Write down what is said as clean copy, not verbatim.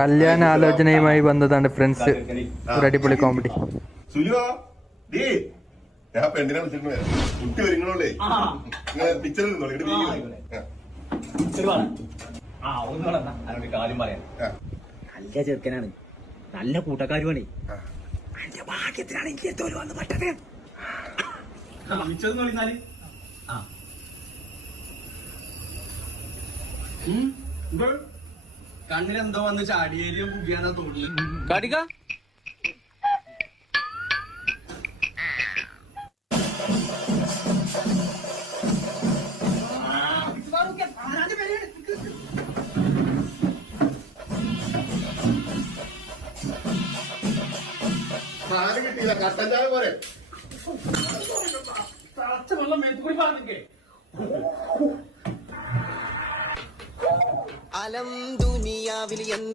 കല്യാണ ആലോചനയുമായി വന്നതാണ് ഫ്രണ്ട്സ്. ഒരു അടിപൊളി കോമഡി. ഞാൻ പെണ്ണിനെ വിളിച്ചിട്ടുണ്ട്. കുട്ടി ഒരുങ്ങളോളേ പിക്ചർ നല്ല ചെറുക്കനാണ്, നല്ല കൂട്ടക്കാരുമാണ്. എന്റെ ഭാഗ്യത്തിനാണ് എനിക്ക് തോല് വന്ന് പറ്റത്. കണ്ണിലെന്തോ വന്ന് ചാടിയേരിയും കുടിയാനാ തോന്നി. കാട്ടിക്ക സാധനം കിട്ടിയില്ല. കട്ടൻ ചായ പോലെ വെള്ളം മേത്തുകൂടി പറഞ്ഞേ. അലം ദുനിയാവിൽ